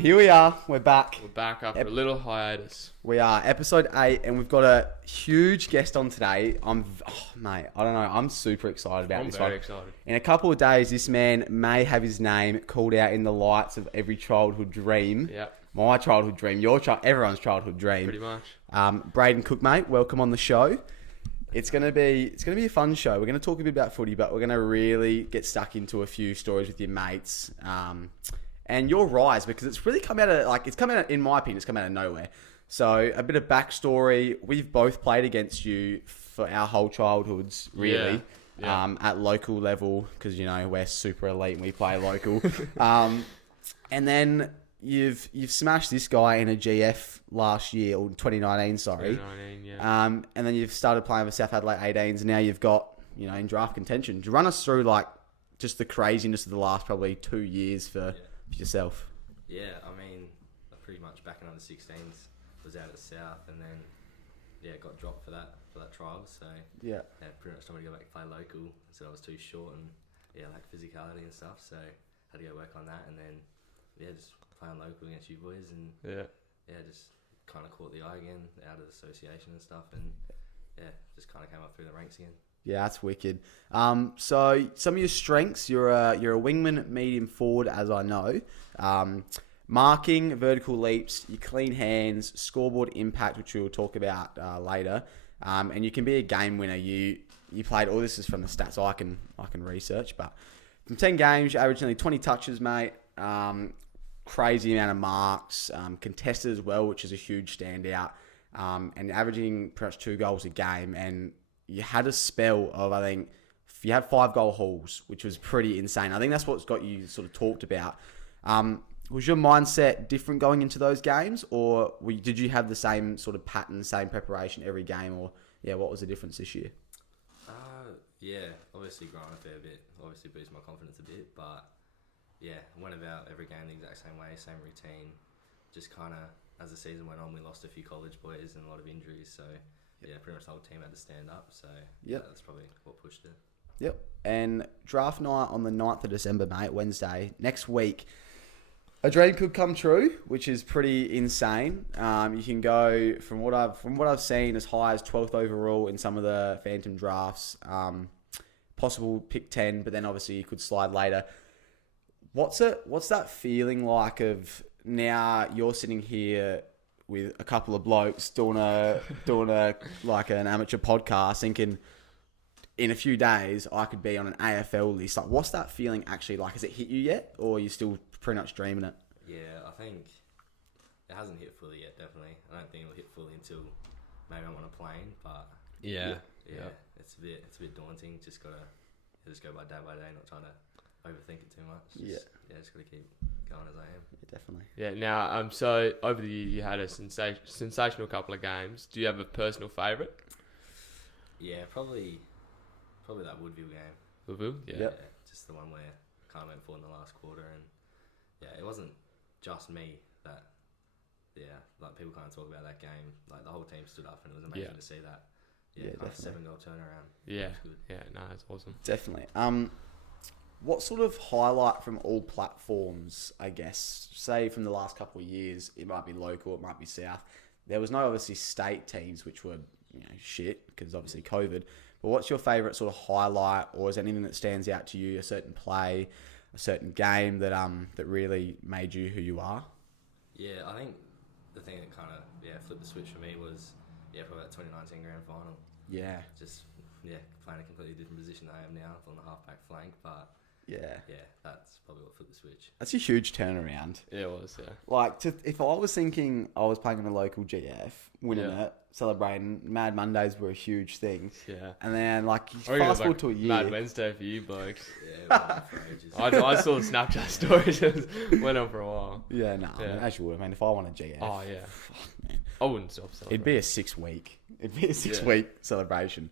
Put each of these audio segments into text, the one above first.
Here we are. We're back. We're back after a little hiatus. We are episode 8, and we've got a huge guest on today. Mate, I don't know. I'm super excited about this one. I'm very excited. In a couple of days, this man may have his name called out in the lights of every childhood dream. Yeah. My childhood dream, everyone's childhood dream. Pretty much. Brayden Cook, mate, welcome on the show. It's gonna be a fun show. We're gonna talk a bit about footy, but we're gonna really get stuck into a few stories with your mates. And your rise, because it's really come out of, in my opinion, it's come out of nowhere. So a bit of backstory. We've both played against you for our whole childhoods, really, Yeah. At local level, because, you know, we're super elite and we play local. And then you've smashed this guy in a GF last year, or 2019, sorry. 2019, yeah. And then you've started playing with South Adelaide 18s, and now you've got, you know, in draft contention. To run us through, like, just the craziness of the last probably 2 years for yourself. Yeah, I mean, pretty much back in under 16s, was out at South, and then got dropped for that trial. So pretty much told me to go back and play local. Said I was too short and like physicality and stuff. So had to go work on that, and then just playing local against you boys, and just kind of caught the eye again out of the association and stuff, and just kind of came up through the ranks again. Yeah, that's wicked. So some of your strengths, you're a wingman, medium forward, as I know. Marking, vertical leaps, you clean hands, scoreboard impact, which we'll talk about later. And you can be a game winner. You played, all this is from the stats I can research, but from 10 games, you averaged nearly 20 touches, mate. Crazy amount of marks, contested as well, which is a huge standout. And averaging pretty much 2 goals a game, and you had a spell of, I think, you had 5 goal hauls, which was pretty insane. I think that's what's got you sort of talked about. Was your mindset different going into those games, or did you have the same sort of pattern, same preparation every game, or what was the difference this year? Obviously growing a fair bit, obviously boosted my confidence a bit, but went about every game the exact same way, same routine. Just kind of, as the season went on, we lost a few college boys and a lot of injuries, so pretty much the whole team had to stand up, so that's probably what pushed it. Yep. And draft night on the 9th of December, mate, Wednesday, next week. A dream could come true, which is pretty insane. You can go from what I've seen as high as 12th overall in some of the Phantom drafts. Possible pick 10, but then obviously you could slide later. What's that feeling like of now you're sitting here with a couple of blokes doing a like an amateur podcast, thinking in a few days I could be on an AFL list. Like, what's that feeling actually like? Has it hit you yet, or are you still pretty much dreaming it? Yeah, I think it hasn't hit fully yet. Definitely, I don't think it'll hit fully until maybe I'm on a plane. But it's a bit daunting. Just gotta go by day, not trying to overthink it too much. Just gotta keep going as I am. Yeah, definitely. Yeah. Now, so over the year you had a sensational couple of games. Do you have a personal favourite? Yeah, probably that Woodville game. Woodville, Just the one where I kind of went for in the last quarter, and it wasn't just me that. Like people kind of talk about that game. Like the whole team stood up, and it was amazing to see that. Kind of 7-goal turnaround. Yeah, good. It's awesome. Definitely. What sort of highlight from all platforms, I guess, say from the last couple of years, it might be local, it might be South. There was no obviously state teams, which were, shit, because obviously COVID. But what's your favourite sort of highlight, or is there anything that stands out to you, a certain play, a certain game that really made you who you are? Yeah, I think the thing that kind of flipped the switch for me was probably that 2019 grand final. Yeah. Just playing a completely different position than I am now on the halfback flank, but that's probably what flipped the switch. That's a huge turnaround. Yeah, it was. Yeah. Like, if I was thinking I was playing in a local GF, winning it, celebrating, Mad Mondays were a huge thing. Yeah. And then, like, fast forward to a year. Mad Wednesday for you blokes. Yeah, for ages. I saw the Snapchat stories. It went on for a while. Yeah, no. I mean, as you would. I mean, if I won a GF. Oh, yeah. Fuck, man. I wouldn't stop celebrating. It'd be a 6-week celebration.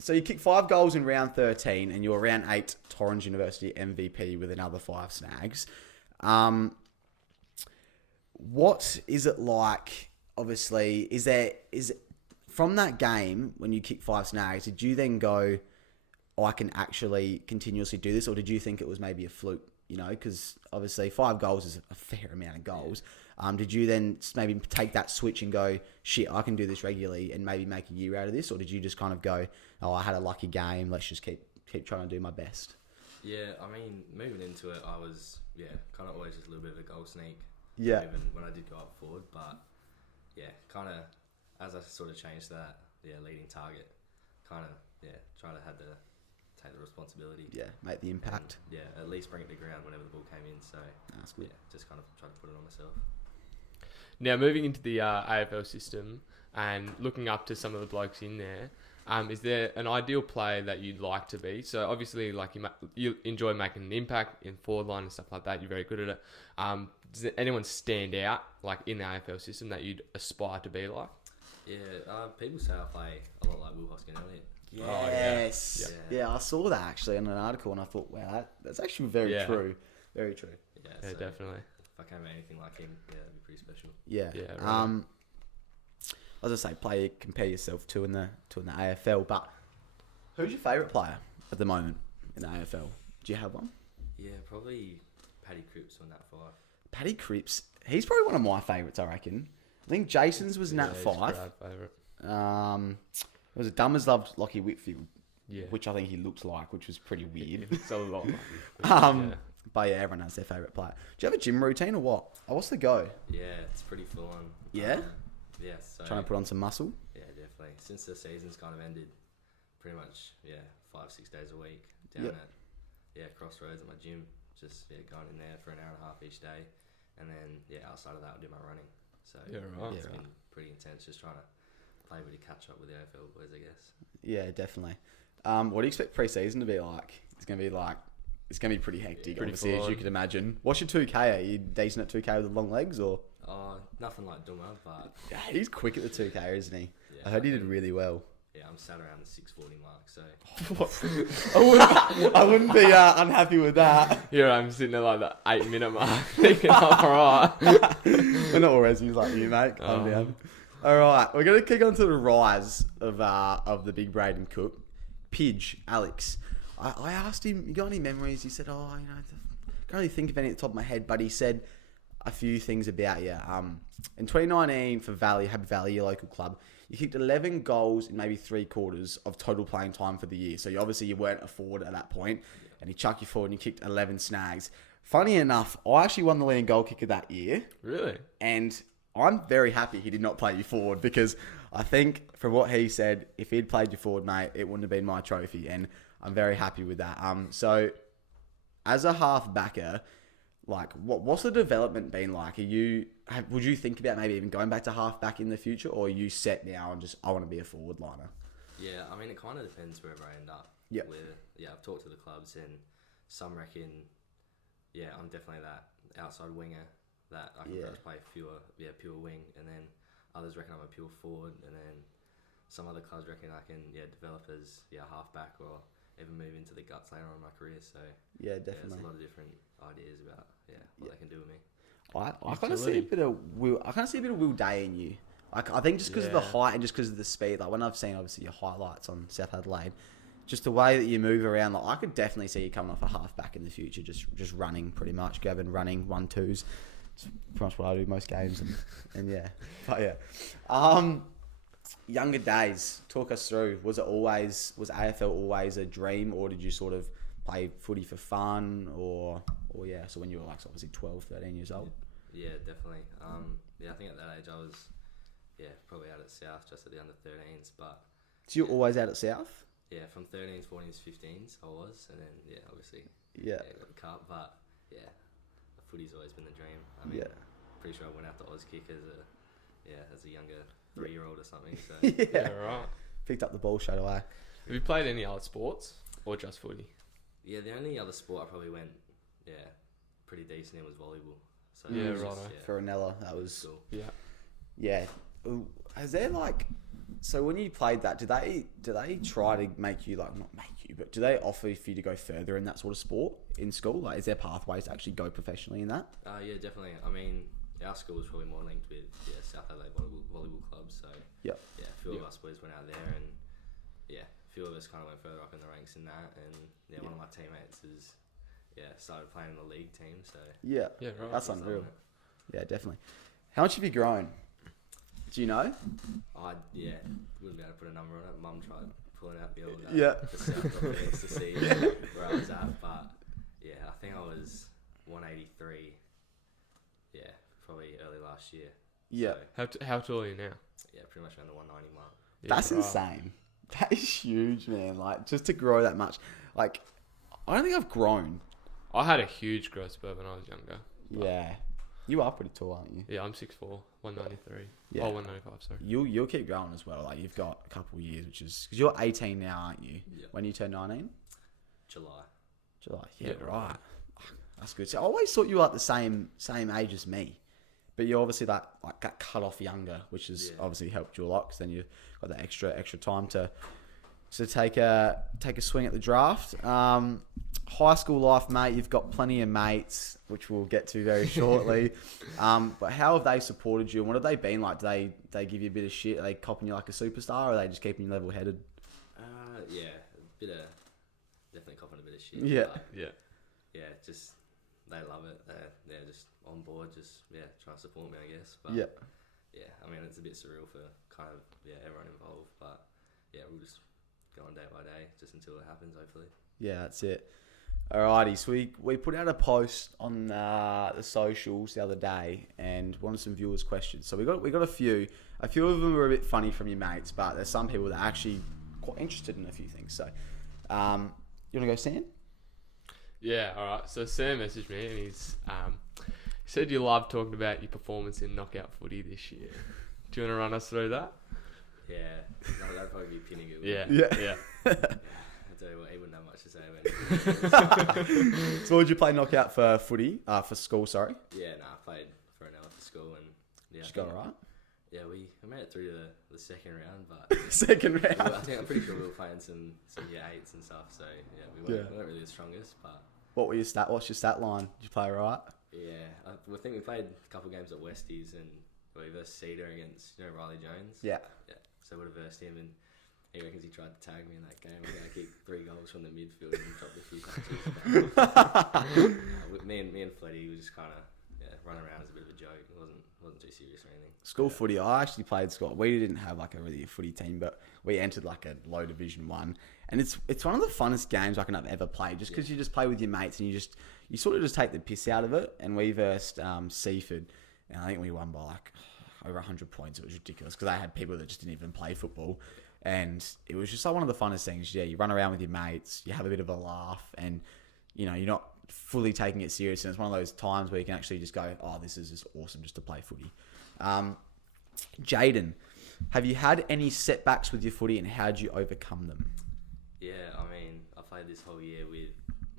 So you kicked 5 goals in round 13, and you were round 8 Torrens University MVP with another 5 snags. What is it like? Obviously, is it from that game when you kicked 5 snags? Did you then go, I can actually continuously do this, or did you think it was maybe a fluke you know, because obviously 5 goals is a fair amount of goals. Did you then maybe take that switch and go, shit, I can do this regularly and maybe make a year out of this? Or did you just kind of go, oh, I had a lucky game, let's just keep trying to do my best? Yeah, I mean, moving into it, I was, kind of always just a little bit of a goal sneak. Yeah. Even when I did go up forward, but kind of as I sort of changed that, leading target, kind of, trying to have to take the responsibility. Yeah, make the impact. And, at least bring it to ground whenever the ball came in. So, that's good. Just kind of try to put it on myself. Now, moving into the AFL system and looking up to some of the blokes in there, is there an ideal player that you'd like to be? So obviously, like you enjoy making an impact in forward line and stuff like that. You're very good at it. Does anyone stand out like in the AFL system that you'd aspire to be like? Yeah, people say I play a lot like Will Hoskin-Elliott. Yes. Oh, yeah, I saw that actually in an article and I thought, wow, that's actually very true. Very true. Yeah, so If definitely. I came out anything like him, that'd be pretty special. Yeah. Right. As I say, compare yourself to in the AFL. But who's your favourite player at the moment in the AFL? Do you have one? Yeah, probably Paddy Cripps on that 5. Paddy Cripps, he's probably one of my favourites, I reckon. I think Jason's was Nat 5. Favourite. It was a Dummers loved Lockie Whitfield, which I think he looked like, which was pretty weird. It's a lot. But yeah, everyone has their favourite player. Do you have a gym routine or what? Oh, what's the go? Yeah, it's pretty full on. Yeah? So trying to put on some muscle? Yeah, definitely. Since the season's kind of ended, pretty much, 5-6 days a week down at Crossroads at my gym. Just going in there for an hour and a half each day. And then, outside of that, I'll do my running. So it's been pretty intense just trying to play a bit of catch up with the AFL boys, I guess. Yeah, definitely. What do you expect pre-season to be like? It's going to be pretty hectic, obviously, as you could imagine. What's your 2K? Are you decent at 2K with the long legs, or? Nothing like Duma, but... Yeah, he's quick at the 2K, isn't he? Yeah, I heard he did really well. Yeah, I'm sat around the 640 mark, so... I wouldn't be unhappy with that. Here I'm sitting at like the 8-minute mark thinking, alright. We're not all resumes like you, mate. Calm down. Alright, we're going to kick on to the rise of the big Brayden Cook. Pidge, Alex. I asked him, you got any memories? He said, I can't really think of any at the top of my head, but he said a few things about you. In 2019 for Happy Valley, your local club, you kicked 11 goals in maybe 3/4 of total playing time for the year. So you weren't a forward at that point, and he chucked you forward and you kicked 11 snags. Funny enough, I actually won the leading goal kicker that year. Really? And I'm very happy he did not play you forward, because I think from what he said, if he'd played you forward, mate, it wouldn't have been my trophy. And I'm very happy with that. So as a half backer, like what's the development been like? Would you think about maybe even going back to half back in the future, or are you set now and just, I want to be a forward liner? Yeah, I mean, it kind of depends wherever I end up. Yeah. I've talked to the clubs and some reckon, I'm definitely that outside winger that I can perhaps play pure wing, and then others reckon I'm a pure forward, and then some other clubs reckon I can develop as half back or even move into the guts later on in my career. So definitely. There's a lot of different ideas about what they can do with me. I kind of see a bit of Will Day in you. I think just because of the height and just because of the speed. Like when I've seen obviously your highlights on South Adelaide, just the way that you move around. Like I could definitely see you coming off a half back in the future, just running pretty much, going running 1-2s. It's pretty much what I do most games, younger days. Talk us through. Was AFL always a dream, or did you sort of play footy for fun, or so when you were like obviously 12, 13 years old? Yeah, definitely. I think at that age I was probably out at South just at the under 13s, but so you're always out at South? Yeah, from 13s, 14s, 15s I was, and then obviously got the cup, but the footy's always been the dream. I mean, pretty sure I went out to Auskick as a younger 3-year-old or something. So right. Picked up the ball straight away. Have you played any other sports or just footy? Yeah, the only other sport I probably went pretty decent in was volleyball. So for Anella, that was cool. Yeah. Has there so when you played that, do they try to make you not make you, but do they offer for you to go further in that sort of sport in school? Like, is there pathways to actually go professionally in that? Yeah, definitely. I mean, our school was probably more linked with South Adelaide volleyball clubs. So a few of us boys went out there, and a few of us kind of went further up in the ranks in that. And one of my teammates is started playing in the league team. So Yeah, Right. that's unreal. Yeah, definitely. How much have you grown? Do you know? I wouldn't be able to put a number on it. Mum tried pulling out the old the self-confidence to see where I was at, but I think I was 183. Yeah, probably early last year. Yeah. So, How tall are you now? yeah, pretty much around the 190 mark. Yeah, That's insane. That is huge, man. Like, just to grow that much. Like, I don't think I've grown. I had a huge growth spurt when I was younger. Yeah. You are pretty tall, aren't you? Yeah, I'm 6'4", 193. Yeah. Oh, 195, sorry. You'll keep growing as well. Like, you've got a couple of years, which is... Because you're 18 now, aren't you? Yeah. When you turn 19? July. Yeah, right. That's good. So I always thought you were like the same age as me. But you're obviously like got cut off younger, which has obviously helped you a lot because then you've got that extra time to take a swing at the draft. High school life, mate, you've got plenty of mates, which we'll get to very shortly. But how have they supported you and what have they been like? Do they give you a bit of shit? Are they copping you like a superstar or are they just keeping you level-headed? Definitely copping a bit of shit. Yeah. But Yeah. just they love it. They're just on board, trying to support me, I guess. But I mean, it's a bit surreal for kind of everyone involved, but we'll just go on day by day just until it happens, hopefully. Yeah, that's it. Alrighty, so we put out a post on the socials the other day and wanted some viewers' questions. So we got a few. A few of them were a bit funny from your mates, but there's some people that are actually quite interested in a few things. So, you want to go, Sam? Yeah, all right. So Sam messaged me and he said you love talking about your performance in knockout footy this year. Do you want to run us through that? Yeah, that'd probably be pinning it. Yeah. I tell you what, he wouldn't have much to say about it. So, would you play knockout for footy? For school, sorry. Yeah, I played for an hour for school and Did you go alright? Yeah, we made it through to the second round, but second round. I'm pretty sure we were playing some year 8s and stuff. So we weren't really the strongest. But what's your stat line? Did you play alright? Yeah, I think we played a couple of games at Westies and we versed Cedar against Riley Jones. Yeah. So we would have versed him and he reckons he tried to tag me in that game. I kicked 3 goals from the midfield and dropped a few touches. Me and Fletty were just kind of running around as a bit of a joke. It wasn't too serious or anything. School footy, I actually played school. We didn't have like a really footy team, but we entered like a low Division 1. And it's one of the funnest games I can have ever played just because you just play with your mates and you sort of just take the piss out of it. And we versed Seaford and I think we won by like over 100 points. It was ridiculous because they had people that just didn't even play football. And it was just like one of the funnest things. Yeah, you run around with your mates, you have a bit of a laugh and, you're not fully taking it serious. And it's one of those times where you can actually just go, oh, this is just awesome just to play footy. Jaden, have you had any setbacks with your footy and how did you overcome them? Yeah, I mean, I played this whole year with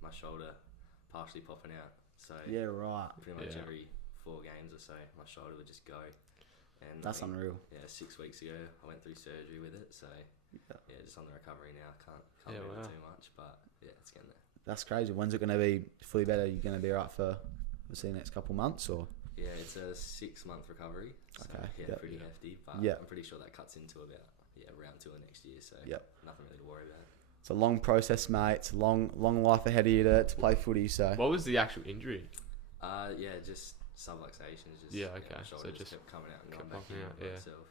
my shoulder partially popping out. So yeah, right. Pretty much every 4 games or so, my shoulder would just go. And that's unreal. Yeah, 6 weeks ago, I went through surgery with it. So just on the recovery now. Can't move it too much, but it's getting there. That's crazy. When's it going to be fully better? Are you going to be alright for the next couple months or? Yeah, it's a 6-month recovery. So pretty hefty. But I'm pretty sure that cuts into about round 2 of next year. So nothing really to worry about. It's a long process, mate. It's a long life ahead of you to play footy. So what was the actual injury? Just subluxations. So just kept coming out and going back in itself.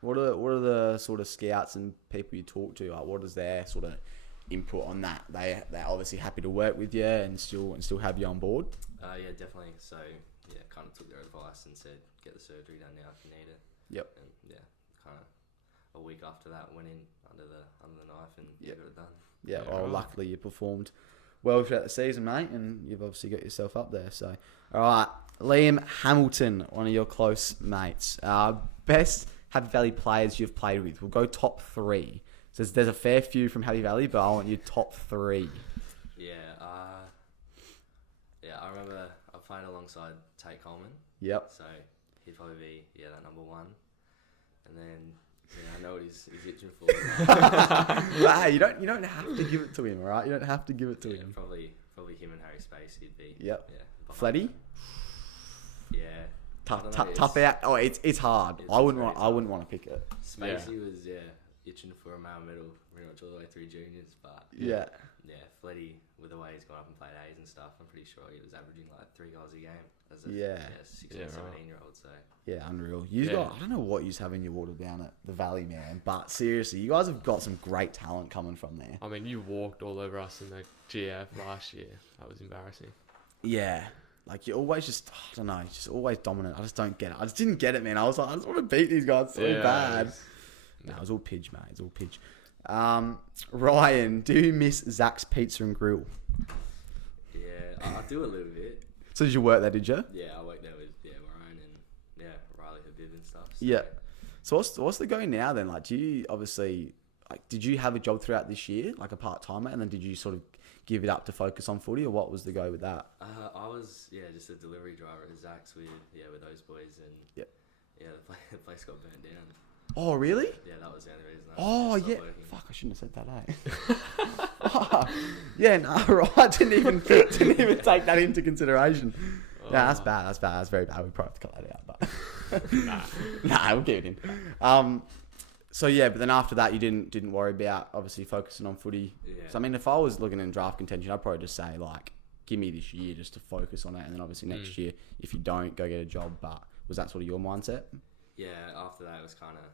What are the sort of scouts and people you talk to? Like, what is their sort of input on that? They're obviously happy to work with you and still have you on board. Yeah, definitely. So kind of took their advice and said get the surgery done now if you need it. Yep. And kind of a week after that went in under the knife and got it done. Yeah. Well, luckily you performed well throughout the season, mate, and you've obviously got yourself up there. So, all right, Liam Hamilton, one of your close mates. Best Happy Valley players you've played with. We'll go top 3. So there's a fair few from Happy Valley, but I want you top 3. I remember I played alongside Tate Coleman. Yep. So he'd probably be that number 1. And then I know what he's itching for. Hey, you don't have to give it to him, all right? You don't have to give it to him. Probably him and Harry Space. He'd be. Yep. Yeah. Fletty. Yeah. Tough out. Oh, it's hard. I wouldn't want to pick it. Spacey was itching for a male medal pretty much all the way through juniors, but Yeah. Fletty, with the way he's gone up and played A's and stuff, I'm pretty sure he was averaging like 3 goals a game as a 16, 17-year-old. So Yeah, unreal. You got, I don't know what you have in your water down at the Valley, man, but seriously, you guys have got some great talent coming from there. I mean, you walked all over us in the GF last year. That was embarrassing. Yeah. Like, you're always just, I don't know, just always dominant. I just don't get it. I just didn't get it, man. I was like, I just want to beat these guys so bad. No, it was all pidge, mate. It's all pidge. Ryan, do you miss Zach's Pizza and Grill? yeah, I do a little bit. So did you work there, did you? Yeah, I worked there with Ryan and Riley Habib and stuff. So. Yeah. So what's the go now then? Like, do you obviously, like, did you have a job throughout this year, like a part-timer, and then did you sort of give it up to focus on footy, or what was the go with that? I was just a delivery driver at Zach's with those boys, and the place got burnt down. Oh, really? Yeah, that was the only reason. Oh, yeah. Fuck, I shouldn't have said that, eh? Yeah, no, right. I didn't even take that into consideration. Yeah, that's bad. That's very bad. We probably have to cut that out, but nah, we'll keep it in. So yeah, but then after that, you didn't worry about obviously focusing on footy. Yeah. So I mean, if I was looking in draft contention, I'd probably just say like, give me this year just to focus on it, and then obviously next year, if you don't, go get a job. But was that sort of your mindset? Yeah, after that, it was kind of,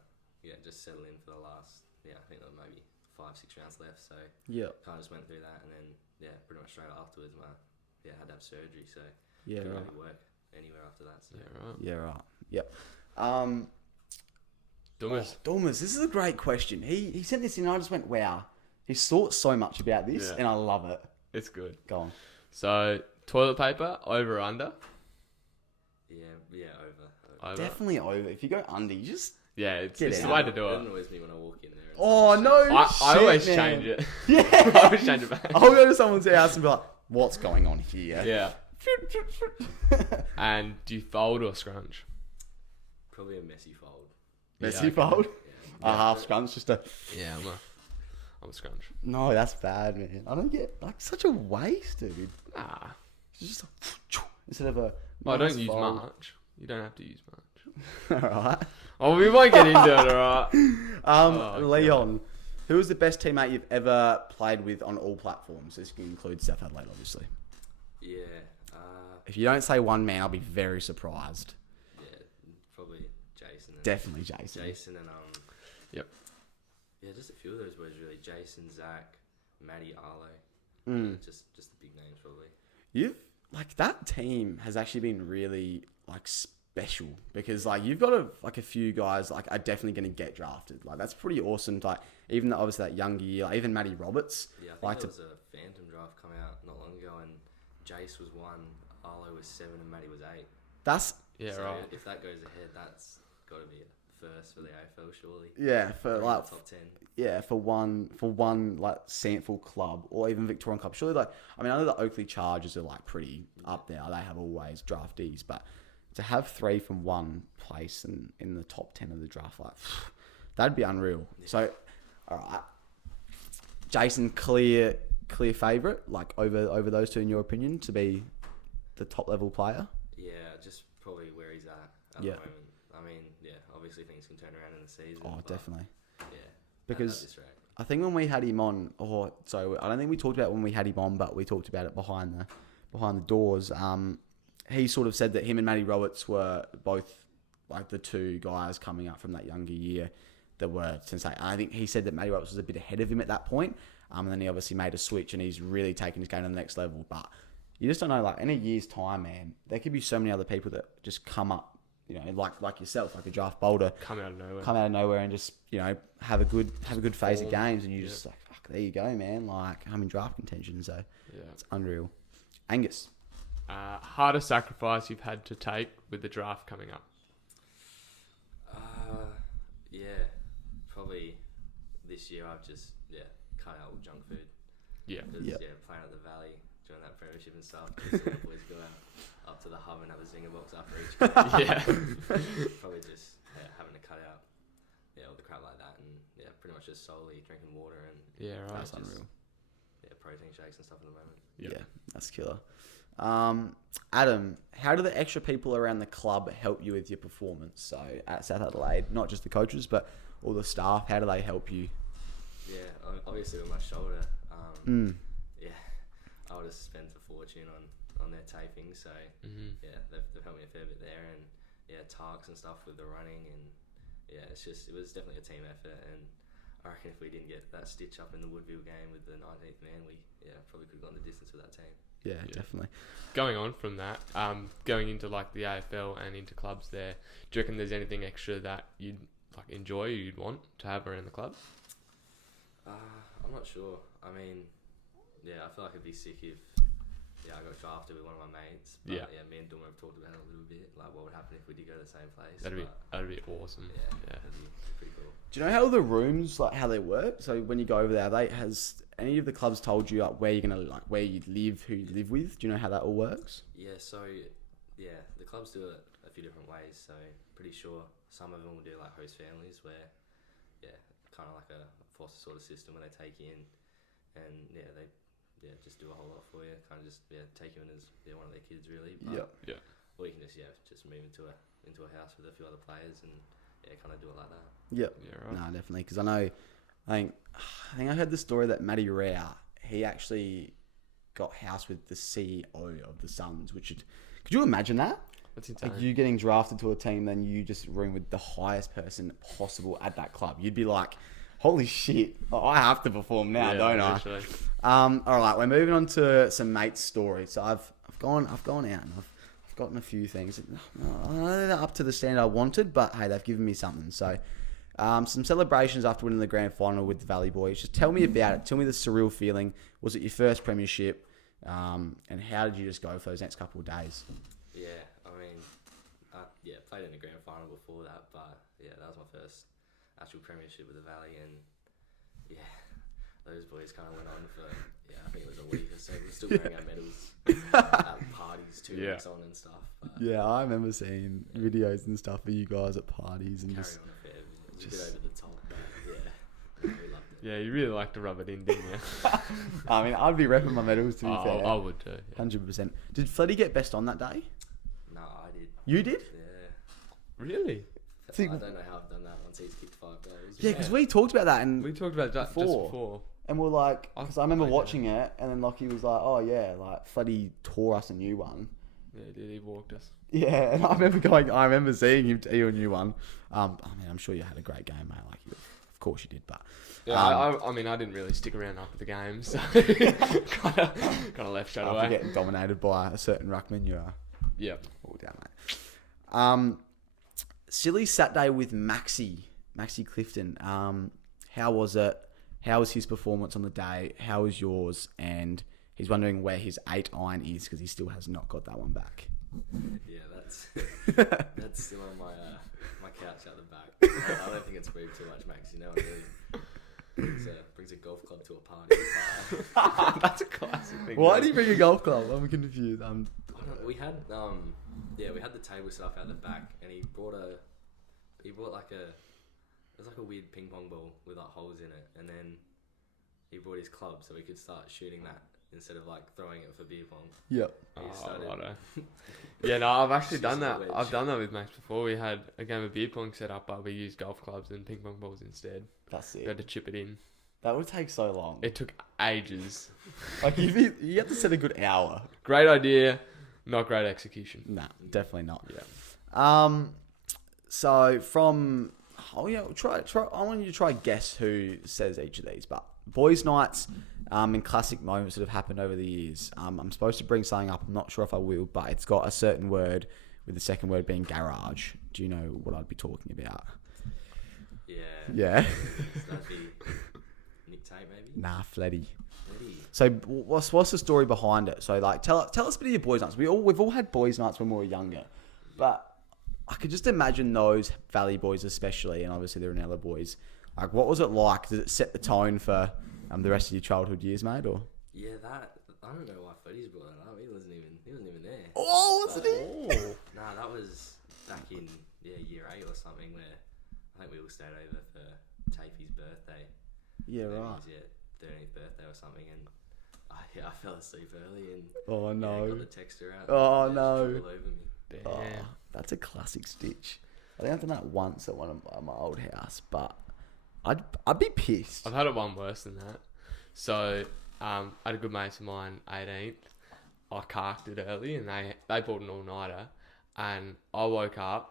just settle in for the last, I think there were maybe 5-6 rounds left. So kind of just went through that, and then, pretty much straight afterwards, I had to have surgery. So couldn't really work anywhere after that. So. Yeah, right. Yep. Dormers, this is a great question. He sent this in, and I just went, wow. He's thought so much about this, and I love it. It's good. Go on. So, toilet paper, over or under? Yeah, over. Definitely over. If you go under, you just... Yeah, it's the way to do it. It annoys me when I walk in there. Oh, no I always change it. Yeah. I always change it back. I'll go to someone's house and be like, what's going on here? Yeah. And do you fold or scrunch? Probably a messy fold. Messy fold? Yeah. A half scrunch, just a... Yeah, I'm a scrunch. No, that's bad, man. I don't get... Like, such a waste, dude. Nah. It's just a... Instead of a... I don't use much. You don't have to use much. Alright. Oh, we might get into it, alright? Leon, who is the best teammate you've ever played with on all platforms? This includes South Adelaide, obviously. Yeah. If you don't say one man, I'll be very surprised. Yeah, probably Jason. Definitely Jason. Jason and Yep. Yeah, just a few of those boys really. Jason, Zach, Matty, Arlo. Yeah, just the big names probably. You've like that team has actually been really like special because like you've got a few guys like are definitely going to get drafted. Like that's pretty awesome. Like even obviously that younger year, like, even Matty Roberts. Yeah, I think there was a Phantom draft coming out not long ago, and Jace was 1, Arlo was 7, and Matty was 8. That's right. If that goes ahead, that's got to be a first for the AFL, surely. Yeah, for like top 10. Yeah, for one like sample club or even Victorian club. Surely, like I mean, I know the Oakley Chargers are like pretty up there. They have always draftees, but to have 3 from one place and in the top 10 of the draft, like that'd be unreal. Yeah. So, all right, Jason, clear favourite, like over those two in your opinion to be the top level player. Yeah, just probably where he's at the moment. I mean, obviously things can turn around in the season. Oh, definitely. Yeah. Because I think when we had him on, I don't think we talked about when we had him on, but we talked about it behind the doors. He sort of said that him and Matty Roberts were both like the two guys coming up from that younger year that were sensational. I think he said that Matty Roberts was a bit ahead of him at that point. And then he obviously made a switch and he's really taken his game to the next level. But you just don't know, like in a year's time, man, there could be so many other people that just come up, you know, like yourself, like a draft bolter, come out of nowhere and just, you know, have a good phase of games, and you just like, fuck, there you go, man. Like I'm in draft contention, so it's unreal. Angus, hardest sacrifice you've had to take with the draft coming up? Probably this year I've just cut out all junk food. Playing at the Valley during that premiership and stuff. The boys go up to the hub and have a zinger box after each game. Probably just having to cut out all the crap like that, and pretty much just solely drinking water and that's unreal. Protein shakes and stuff at the moment. Yeah, that's killer. Adam, how do the extra people around the club help you with your performance? So at South Adelaide, not just the coaches, but all the staff? How do they help you? Yeah, obviously with my shoulder, yeah, I would have spent a fortune on their taping. So yeah, they've helped me a fair bit there, and yeah, tarks and stuff with the running, and yeah, it was definitely a team effort. And I reckon if we didn't get that stitch up in the Woodville game with the 19th man, we probably could have gone the distance with that team. Yeah, definitely. Going on from that, going into like the AFL and into clubs there, do you reckon there's anything extra that you'd like enjoy or you'd want to have around the club? I'm not sure. I mean, yeah, I feel like it'd be sick if I got drafted with one of my mates. But yeah, me and Duma have talked about it a little bit, like what would happen if we did go to the same place. That'd be awesome. Yeah, that'd be pretty cool. Do you know how the rooms, like how they work? So when you go over there, has any of the clubs told you like where you're gonna where you live, who you live with? Do you know how that all works? Yeah, so yeah, the clubs do it a few different ways. So pretty sure some of them will do like host families, where kind of like a foster sort of system where they take you in, and they just do a whole lot for you. Kind of just take you in as one of their kids really. But, yeah. Or you can just move into a house with a few other players and kind of do it like that. Yep. Yeah, right. No, definitely. Because I think I heard the story that Matty Rao, he actually got house with the CEO of the Suns, could you imagine that? That's insane. Like you getting drafted to a team, then you just room with the highest person possible at that club. You'd be like, holy shit, I have to perform now, don't literally. I? All right, we're moving on to some mates' stories. So I've gone out and I've gotten a few things. They're not up to the standard I wanted, but hey, they've given me something. So some celebrations after winning the grand final with the Valley Boys. Just tell me about it. Tell me the surreal feeling. Was it your first premiership? And how did you just go for those next couple of days? Yeah, I mean, played in the grand final before that, but that was my first actual premiership with the Valley, and those boys kind of went on for I think it was a week or so. We were still wearing our medals at parties 2 weeks on and stuff. But yeah, I remember seeing videos and stuff of you guys at parties and carry just on a fair bit. It was a bit over the top, but we loved it. Yeah, you really like to rub it in, didn't you? I mean, I'd be repping my medals to be fair. I would too. 100%. Did Fleddy get best on that day? No, I did. You did? Yeah. Really? I don't know how I've done that once he's kicked 5 goals. Yeah, because we talked about that and We talked about that just before. And we're like, because I remember watching it, and then Lockie was like, "Oh yeah, like Fleddy tore us a new one." Yeah, did he walked us? Yeah, and I remember seeing him tee you a new one. I mean, I'm sure you had a great game, mate. Like, of course you did, but yeah, I mean, I didn't really stick around after the game, so kind of left straight away. After getting dominated by a certain ruckman, you are all down, mate. Silly Saturday with Maxi Clifton. How was it? How was his performance on the day? How was yours? And he's wondering where his 8 iron is because he still has not got that one back. Yeah, that's still on my couch out the back. I don't think it's moved too much, Max. Really brings a golf club to a party. That's a classic thing. Why do you bring a golf club? I'm confused. We had we had the table set up out the back, and he brought like it was like a weird ping pong ball with like holes in it, and then he brought his club so we could start shooting that instead of like throwing it for beer pong. Yep. Yeah, no, I've actually done that. I've done that with Max before. We had a game of beer pong set up, but we used golf clubs and ping pong balls instead. That's it. We had to chip it in. That would take so long. It took ages. Like you have to set a good hour. Great idea, not great execution. Nah, definitely not. Yeah. So from try. I want you to try guess who says each of these. But boys' nights, and classic moments that have happened over the years. I'm supposed to bring something up. I'm not sure if I will, but it's got a certain word, with the second word being garage. Do you know what I'd be talking about? Yeah. That'd be Nick Tate, maybe. Nah, Fleddy. So what's the story behind it? So like, tell us a bit of your boys' nights. We've all had boys' nights when we were younger, but I could just imagine those Valley boys especially, and obviously the Ranella boys. Like, what was it like? Did it set the tone for the rest of your childhood years, mate? Or I don't know why Freddy's brought that up. He wasn't even there. Oh, wasn't he? Nah, that was back in year 8 or something, where I think we all stayed over for Tafey's birthday. Yeah, right. His 13th birthday or something, and I fell asleep early, and oh no, got the texter out. Oh no, all over me. Oh, that's a classic stitch. I think I've done that once at one of my old house, but I'd be pissed. I've had it one worse than that. So, I had a good mate of mine, 18th. I carked it early, and they bought an all-nighter, and I woke up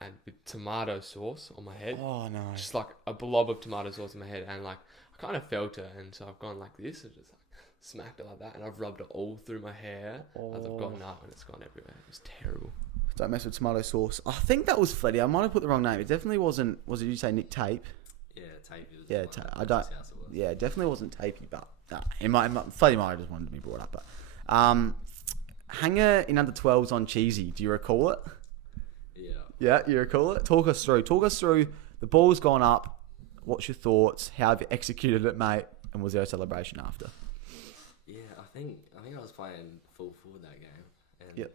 and with tomato sauce on my head. Oh no! Just like a blob of tomato sauce on my head, and like I kind of felt it, and so I've gone like this, and just like smacked it like that, and I've rubbed it all through my hair as I've gotten up, and it's gone everywhere. It was terrible. Don't mess with tomato sauce. I think that was Fletty. I might have put the wrong name. It definitely wasn't. Was it you say Nick Tape? Yeah, Tapey was. Yeah, I don't. His house it was. Yeah, it definitely wasn't Tapey, but Fletty might have just wanted to be brought up. But hanger in under 12s on Cheesy. Do you recall it? Yeah. Yeah, you recall it. Talk us through. The ball's gone up. What's your thoughts? How have you executed it, mate? And was there a celebration after? Yeah, I think I was playing full forward that game, and Yep.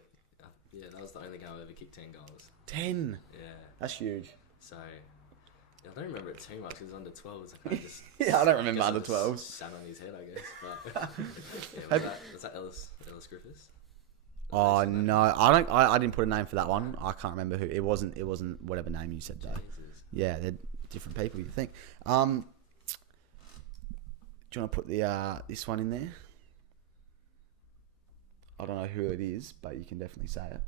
Yeah, that was the only game I ever kicked 10 goals. 10. Yeah. That's huge. So, yeah, I don't remember it too much because it was under 12s. I kind of just. Yeah, I don't remember guess under it just 12s. Sat on his head, I guess. But yeah, was that Ellis Griffiths? Oh no, I didn't put a name for that one. I can't remember who. It wasn't whatever name you said though. Jesus. Yeah, they're different people. You think? Do you want to put the this one in there? I don't know who it is, but you can definitely say it.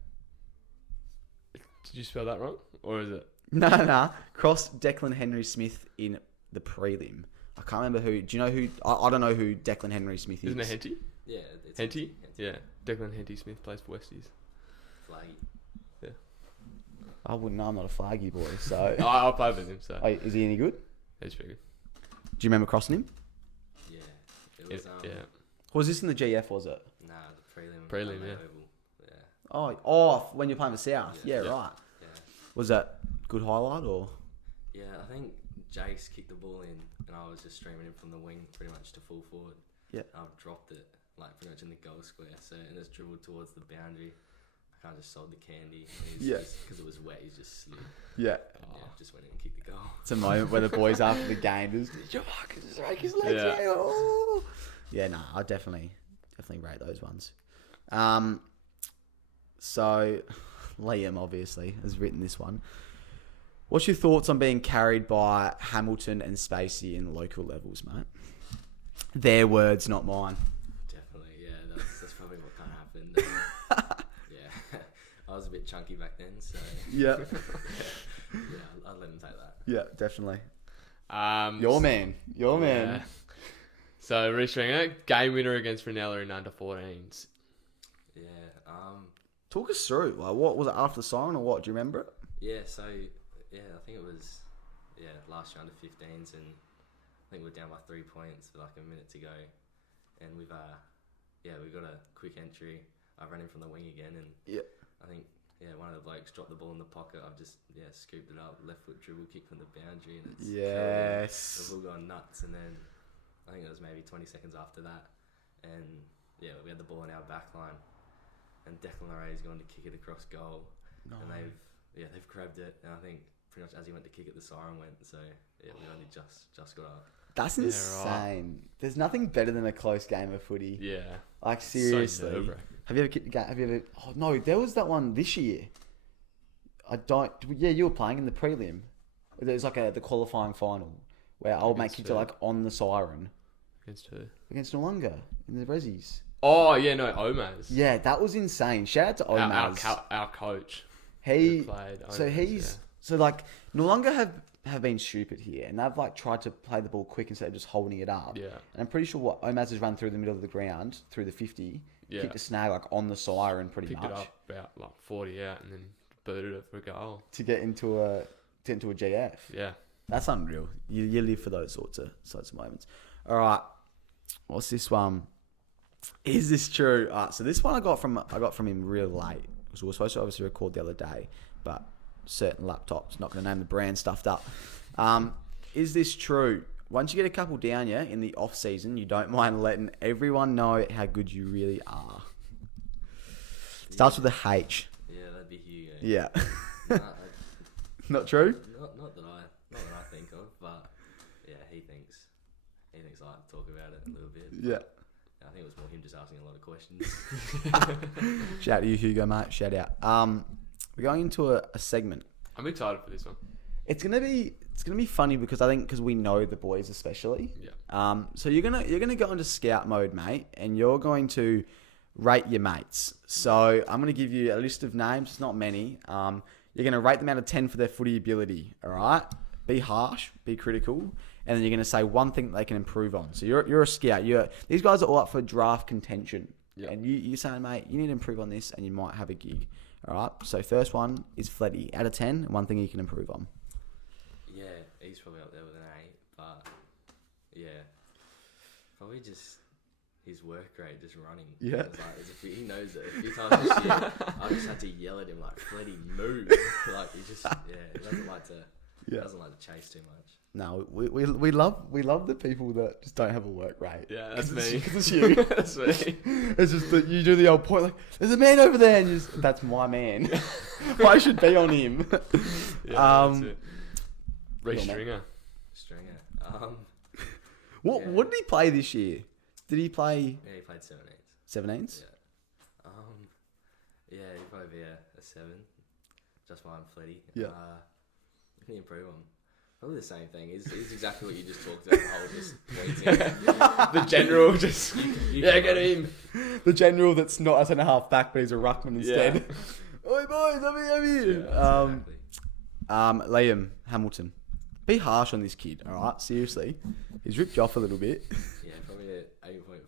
Did you spell that wrong, or is it? No. Cross Declan Henry Smith in the prelim. I can't remember who. Do you know who? I don't know who Declan Henry Smith is. Isn't it Henty? Yeah, it's Henty? Yeah, Declan Henty Smith plays for Westies. Flaggy. Yeah. I wouldn't know. I'm not a flaggy boy. So. I'll play with him. So. Wait, is he any good? He's pretty good. Do you remember crossing him? Yeah. It was. Yeah. Was this in the GF? Was it? Nah, the prelim. Prelim, Oval. yeah. Yeah. Oh, when you're playing for South. Yeah, Yeah. right. Yeah. Was that good highlight or? Yeah, I think Jace kicked the ball in, and I was just streaming him from the wing pretty much to full forward. Yeah. I've dropped it like pretty much in the goal square, so and it's dribbled towards the boundary. I kind of just sold the candy. Yeah. Because it was wet, he's just slid. Yeah. Yeah, just went in and kicked the goal. It's a moment where the boys after the game just break his legs. Yeah. Yeah, oh. Yeah, no, I definitely rate those ones. So Liam obviously has written this one. What's your thoughts on being carried by Hamilton and Spacey in local levels, mate? Their words, not mine. Definitely, yeah. That's probably what kind of happened. Yeah, I was a bit chunky back then, so Yeah. yeah, I'll let him take that. Yeah, definitely. Your man. Yeah. So, Restringer, game winner against Ranella in under 14s. Yeah. Talk us through. Like, what was it after the siren or what? Do you remember it? Yeah. So yeah, I think it was last year under 15s, and I think we're down by 3 points with like a minute to go, and we've got a quick entry. I ran in from the wing again, and I think one of the blokes dropped the ball in the pocket. I've just scooped it up, left foot dribble kick from the boundary, and it's yes. We've all gone nuts. And then I think it was maybe 20 seconds after that, and we had the ball in our back line, and Declan Laray's gone to kick it across goal, and they've grabbed it, and I think pretty much as he went to kick it, the siren went. So we only just got up. That's insane. Right. There's nothing better than a close game of footy. Yeah. Like seriously. So have you ever kicked a game? Have you ever? Oh no, there was that one this year. Yeah, you were playing in the prelim. There was like the qualifying final where old mate kicked it like on the siren. Against who? Against Noongar in the Rezzies. Oh yeah, no, Omaz. Yeah, that was insane. Shout out to Omaz. Our coach. He played Omaz, so he's so like Noongar have been stupid here, and they've like tried to play the ball quick instead of just holding it up. Yeah. And I'm pretty sure what Omaz has run through the middle of the ground through the 50, kicked a snag like on the siren pretty Picked much. Picked it up about like 40 out and then booted it for a goal. To get into a GF. Yeah. That's unreal. You live for those sorts of moments. All right. What's this one? Is this true? So this one I got from him real late. So we were supposed to obviously record the other day, but certain laptops, not going to name the brand, stuffed up. Is this true? Once you get a couple down you in the off season, you don't mind letting everyone know how good you really are. Starts with a H. Yeah, that'd be Hugo. Yeah. Nah, Not true? Not that I think of, but yeah, he thinks I like to talk about it a little bit. Yeah. I think it was more him just asking a lot of questions. Shout out to you, Hugo, mate. Shout out. We're going into a segment. I'm excited for this one. It's going to be it's gonna be funny because I think because we know the boys especially. Yeah. So you're gonna go into scout mode, mate, and you're going to rate your mates. So I'm gonna give you a list of names. It's not many. You're gonna rate them out of 10 for their footy ability. All right. Be harsh. Be critical. And then you're gonna say one thing that they can improve on. So you're a scout. These guys are all up for draft contention. Yep. And you're saying, mate, you need to improve on this, and you might have a gig. All right. So first one is Fletty. Out of 10, one thing you can improve on. Yeah, he's probably up there with an 8, but yeah, probably just his work rate, just running. Yeah. He knows it. A few times this year, I just had to yell at him like, "Fletty, move!" Like he just, he doesn't like to chase too much. No, we love the people that just don't have a work rate. Yeah, that's me. It's you. That's me. It's just that you do the old point like, there's a man over there, and you just, that's my man. I should be on him. Yeah, that's it. Reece Stringer. What did he play this year? Did he play? Yeah, he played 17s. 17s? Yeah. He'd probably be a 7. Just fine, Fletty. Yeah. Can you improve on? Probably the same thing. He's exactly what you just talked about. The whole just pointing. The general just get him. The general that's not a centre half back, but he's a ruckman instead. Oi boys, I'm here. Liam Hamilton. Be harsh on this kid, alright? Seriously. He's ripped you off a little bit. Yeah, probably at 8.5.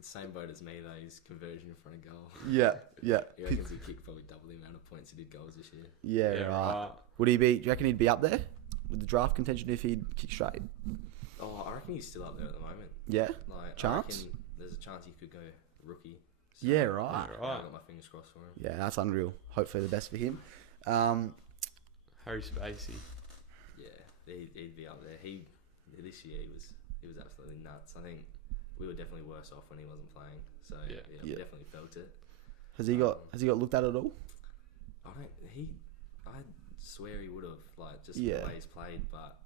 Same boat as me though, his conversion in front of goal. Yeah. He reckons he kicked probably double the amount of points he did goals this year. Yeah, right. Do you reckon he'd be up there with the draft contention if he'd kick straight? Oh, I reckon he's still up there at the moment. Yeah? Like, Chance? I reckon there's a chance he could go rookie. So Yeah, right. I've got my fingers crossed for him. Yeah, that's unreal. Hopefully the best for him. Harry Spacey. Yeah, he'd be up there. This year he was absolutely nuts. I think we were definitely worse off when he wasn't playing. So we definitely felt it. Has he got looked at at all? I swear he would have, like, just Yeah. the way he's played, but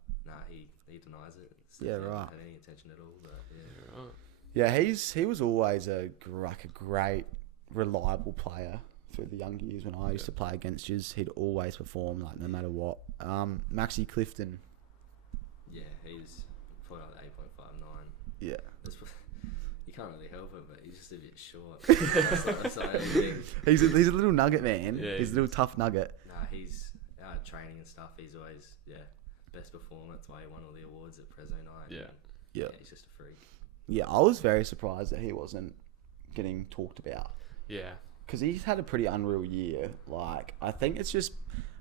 he denies it. So Yeah, he hasn't right. had any attention at all. But yeah. Right. Yeah, he was always a great, reliable player for the young years when I used to play against yous. He'd always perform, like, no matter what. Maxie Clifton. Yeah, he's probably like 8.59. Yeah. You can't really help it, but he's just a bit short. That's the only thing. He's a little nugget, man. Yeah, he's a little tough nugget. Nah, he's out of training and stuff. He's always, best performer. That's why he won all the awards at Prezo night. Yeah. He's just a freak. Yeah, I was very surprised that he wasn't getting talked about. Yeah. Because he's had a pretty unreal year. Like, I think it's just,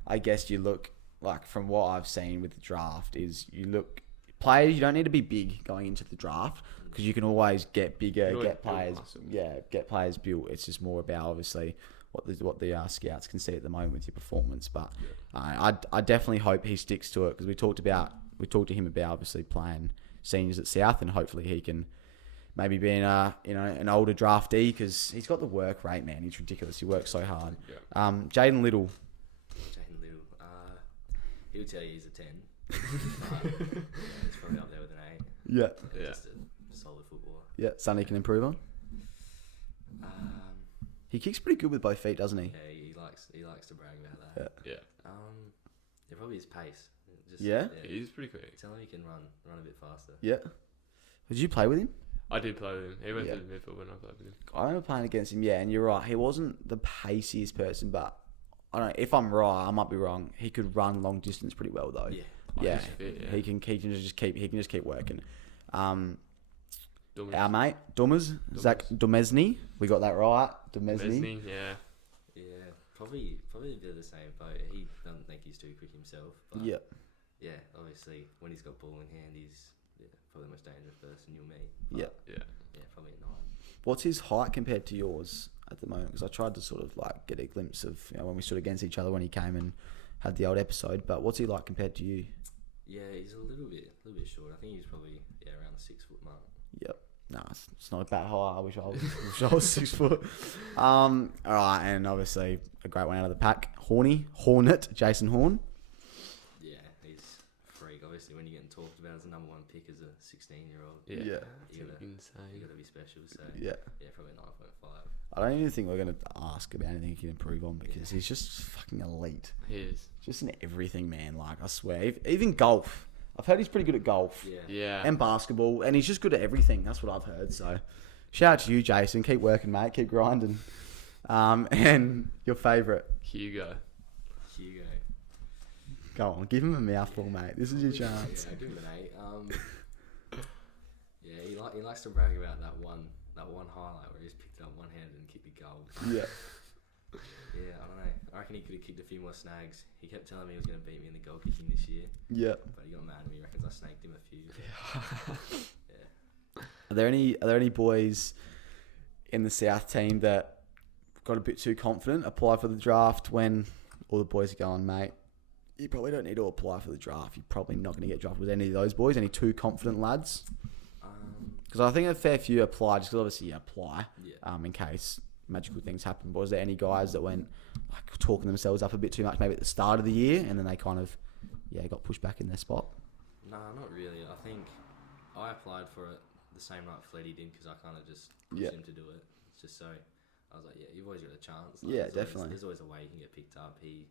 I guess you look, like, from what I've seen with the draft, is you look, players, you don't need to be big going into the draft, because you can always get bigger, get players built. It's just more about, obviously, what the scouts can see at the moment with your performance. But I definitely hope he sticks to it, because we talked to him about obviously playing seniors at South, and hopefully he can maybe be an older draftee, because he's got the work rate, man. He's ridiculous. He works so hard. Yeah. Jaden Little. He'll tell you he's a 10. He's probably up there with an 8. Yeah. Just a solid footballer. Yeah, something he can improve on. He kicks pretty good with both feet, doesn't he? Yeah, he likes to brag about that. Yeah. Probably his pace. He's pretty quick. Tell him he can run a bit faster. Yeah. Did you play with him? I did play with him. He went to the midfield when I played with him. I remember playing against him, and you're right. He wasn't the paciest person, but I don't know if I'm right. I might be wrong. He could run long distance pretty well, though. Yeah. He can just keep working. Dummers. Our mate Dummers, Zach Dumesny. We got that right. Dumesny, yeah. Yeah, probably they're the same boat. He doesn't think he's too quick himself. But yeah, obviously when he's got ball in hand, he's probably the most dangerous person you'll meet. But yeah, probably at 9. What's his height compared to yours at the moment? Because I tried to sort of like get a glimpse of when we stood against each other when he came and had the old episode. But what's he like compared to you? Yeah, he's a little bit short. I think he's probably around the 6 foot mark. Yep. No, it's not a bad height. I wish I was 6 foot. All right, and obviously a great one out of the pack. Hornet, Jason Horn. Yeah, he's a freak. obviously when you're getting talked about as the number one pick as a 16-year-old, Yeah. you Insane. gotta be special. So Yeah. Probably 9.5. I don't even think we're going to ask about anything he can improve on because he's just fucking elite. He is. Just in everything, man. Like, I swear. Even golf. I've heard he's pretty good at golf. Yeah. And basketball. And he's just good at everything. That's what I've heard. So, shout out to you, Jason. Keep working, mate. Keep grinding. And your favourite? Hugo. Go on. Give him a mouthful, mate. This is your chance. Yeah, give him an 8. He likes to brag about that one highlight where he just picked it up one-handed and kicked the goal. Yeah. Yeah, I don't know. I reckon he could have kicked a few more snags. He kept telling me he was going to beat me in the goal kicking this year. Yeah. But he got mad at me. He reckons I snagged him a few. Yeah. Are there any boys in the South team that got a bit too confident, apply for the draft when all the boys are going, mate, you probably don't need to apply for the draft. You're probably not going to get drafted with any of those boys, any too confident lads? Because I think a fair few apply, just because obviously you apply in case magical things happen. But was there any guys that went like talking themselves up a bit too much maybe at the start of the year and then they kind of got pushed back in their spot? Nah, not really. I think I applied for it the same night Fleddy did because I kind of just pushed him to do it. It's just so I was like, you've always got a chance. Like, definitely. There's always a way you can get picked up. He'd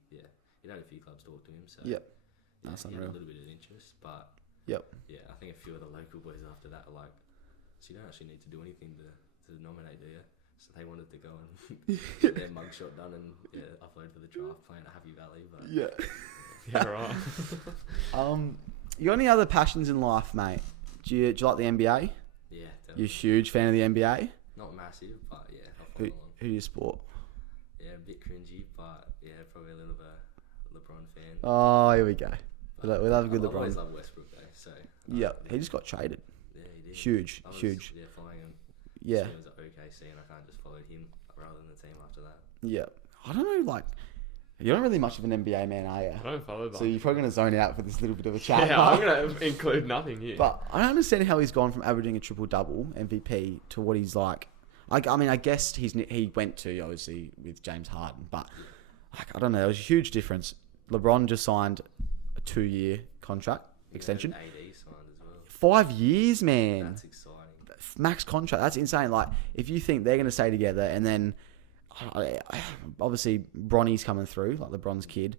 had a few clubs talk to him, so he had a little bit of interest, but I think a few of the local boys after that are like, so you don't actually need to do anything to nominate, do you? So they wanted to go and get their mugshot done and upload for the draft playing at Happy Valley. But Right. You got any other passions in life, mate? Do you like the NBA? Yeah, You're a definitely. huge fan of the NBA? Not massive, but I'll follow along. Who do you support? Yeah, a bit cringy, but probably a little bit LeBron fan. Oh, here we go. We love a good I've always LeBron. loved Westbrook though, so He just got traded. yeah, he did. Huge. I was, following him. Yeah. As soon as at OKC, and I kind of just followed him rather than the team after that. Yeah. I don't know, like, you're not really much of an NBA man, are you? I don't follow that. So you're probably going to zone out for this little bit of a chat. Yeah, I'm going to include nothing here. But I don't understand how he's gone from averaging a triple-double MVP to what he's like. I mean, I guess he went to, obviously, with James Harden. But, like, I don't know. There was a huge difference. LeBron just signed a 2-year contract extension. AD signed as well. 5 years, man. That's exciting. Max contract. That's insane. Like, if you think they're going to stay together and then, obviously, Bronny's coming through, like LeBron's kid,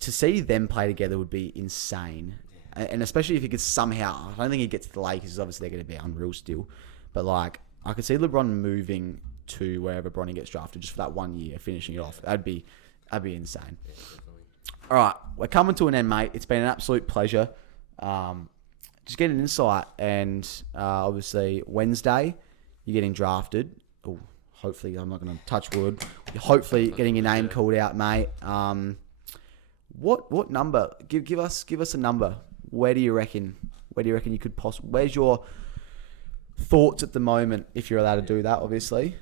to see them play together would be insane. Yeah. And especially if he could somehow, I don't think he gets to the Lakers because obviously they're going to be unreal still. But, like, I could see LeBron moving to wherever Bronny gets drafted just for that 1 year, finishing it off. That'd be insane. Yeah, definitely. All right, we're coming to an end, mate. It's been an absolute pleasure. Just get an insight, and obviously Wednesday you're getting drafted. Oh, hopefully I'm not going to touch wood. You're hopefully getting your name called out, mate. What number? Give us a number. Where do you reckon you could possibly? Where's your thoughts at the moment, if you're allowed to do that? Obviously,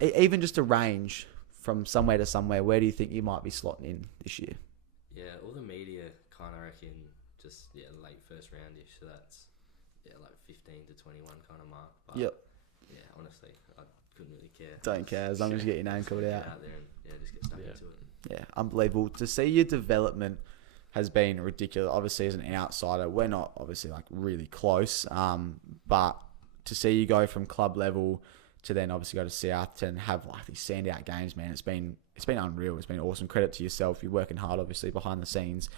even just a range from somewhere to somewhere. Where do you think you might be slotting in this year? Yeah, all the media kind of reckon just late first roundish. So that's like 15 to 21 kind of mark. But Yep. Yeah, honestly, I couldn't really care. Don't care as long as you get your name called Get out. out there and just get stuck into it. Yeah, unbelievable. To see your development has been ridiculous. Obviously, as an outsider, we're not obviously like really close. But to see you go from club level to then obviously go to South and have like these standout games, man, it's been unreal. It's been awesome. Credit to yourself. You're working hard, obviously, behind the scenes.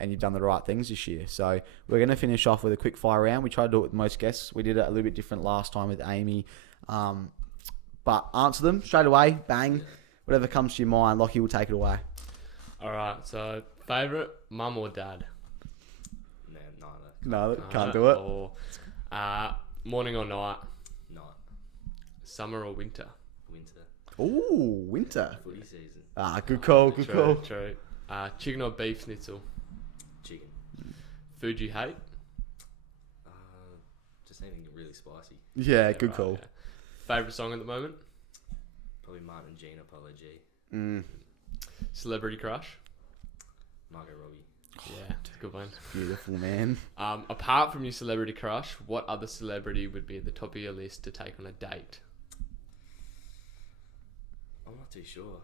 And you've done the right things this year. So we're going to finish off with a quick fire round. We try to do it with most guests. We did it a little bit different last time with Amy. But answer them straight away. Bang. Whatever comes to your mind. Lockie will take it away. All right. So, favourite, mum or dad? No, No, neither. can't do it. Or, morning or night? Night. Summer or winter? Winter. Ooh, winter. Footy season. Good call. Good call. True. Chicken or beef schnitzel? Chicken. Food you hate? Just anything really spicy. Yeah, good right, call. yeah. Favourite song at the moment? Probably Martin and Gina, Apology. Celebrity crush? Margot Robbie. Yeah, it's a good one. Beautiful, man. Apart from your celebrity crush, what other celebrity would be at the top of your list to take on a date? I'm not too sure.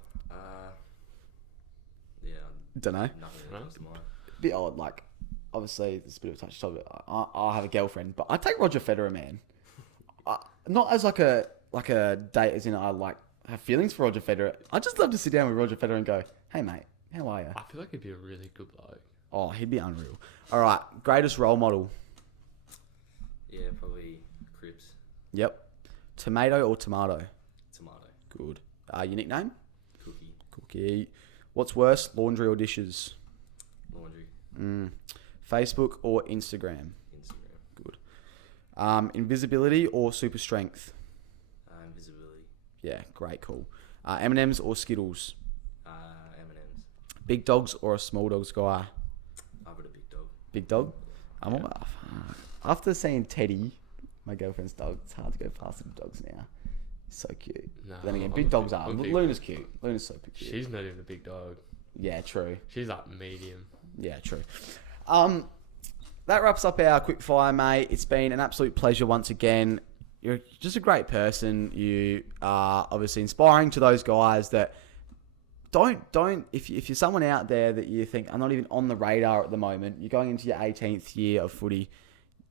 Don't know. Nothing that comes to mind. Bit odd, like obviously there's a bit of a touchy topic. I have a girlfriend, but I take Roger Federer, man. Not as like a date, as in I like have feelings for Roger Federer. I just love to sit down with Roger Federer and go, "Hey mate, how are you?" I feel like he'd be a really good bloke. Oh, he'd be unreal. All right, greatest role model. Yeah, probably Cripps. Yep. Tomato or tomato? Tomato. Good. Your nickname? Cookie. Cookie. What's worse, laundry or dishes? Laundry. Facebook or Instagram? Instagram. Good. Invisibility or super strength? Invisibility. Yeah, great call. M&M's or Skittles? M&M's. Big dogs or a small dogs guy? I've got a big dog. Big dog? After seeing Teddy, my girlfriend's dog, it's hard to go past the dogs now. So cute. No, But then again, big dogs are. Luna's cute. Luna's so cute. She's not even a big dog. Yeah, true. She's like medium. Yeah, true. That wraps up our quick fire, mate. It's been an absolute pleasure once again. You're just a great person. You are obviously inspiring to those guys that don't. If you're someone out there that you think I'm not even on the radar at the moment, you're going into your 18th year of footy.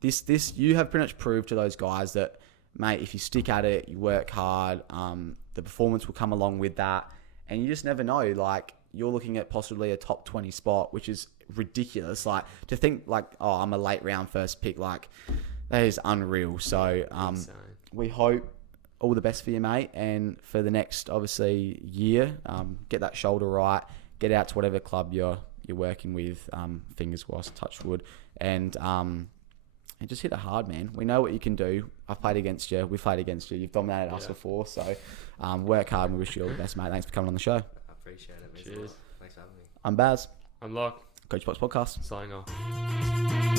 This you have pretty much proved to those guys that, mate, if you stick at it, you work hard, the performance will come along with that, and you just never know. Like, you're looking at possibly a top 20 spot, which is ridiculous. Like, to think like, oh, I'm a late round first pick, like that is unreal. So we hope all the best for you, mate, and for the next obviously year, get that shoulder right, get out to whatever club you're working with, fingers crossed, touch wood, and just hit it hard, man. We know what you can do. I've played against you. We've played against you. You've dominated us before. So work hard and we wish you all the best, mate. Thanks for coming on the show. I appreciate it. Cheers. Thanks for having me. I'm Baz. I'm Lach. Coach Box Podcast. Signing off.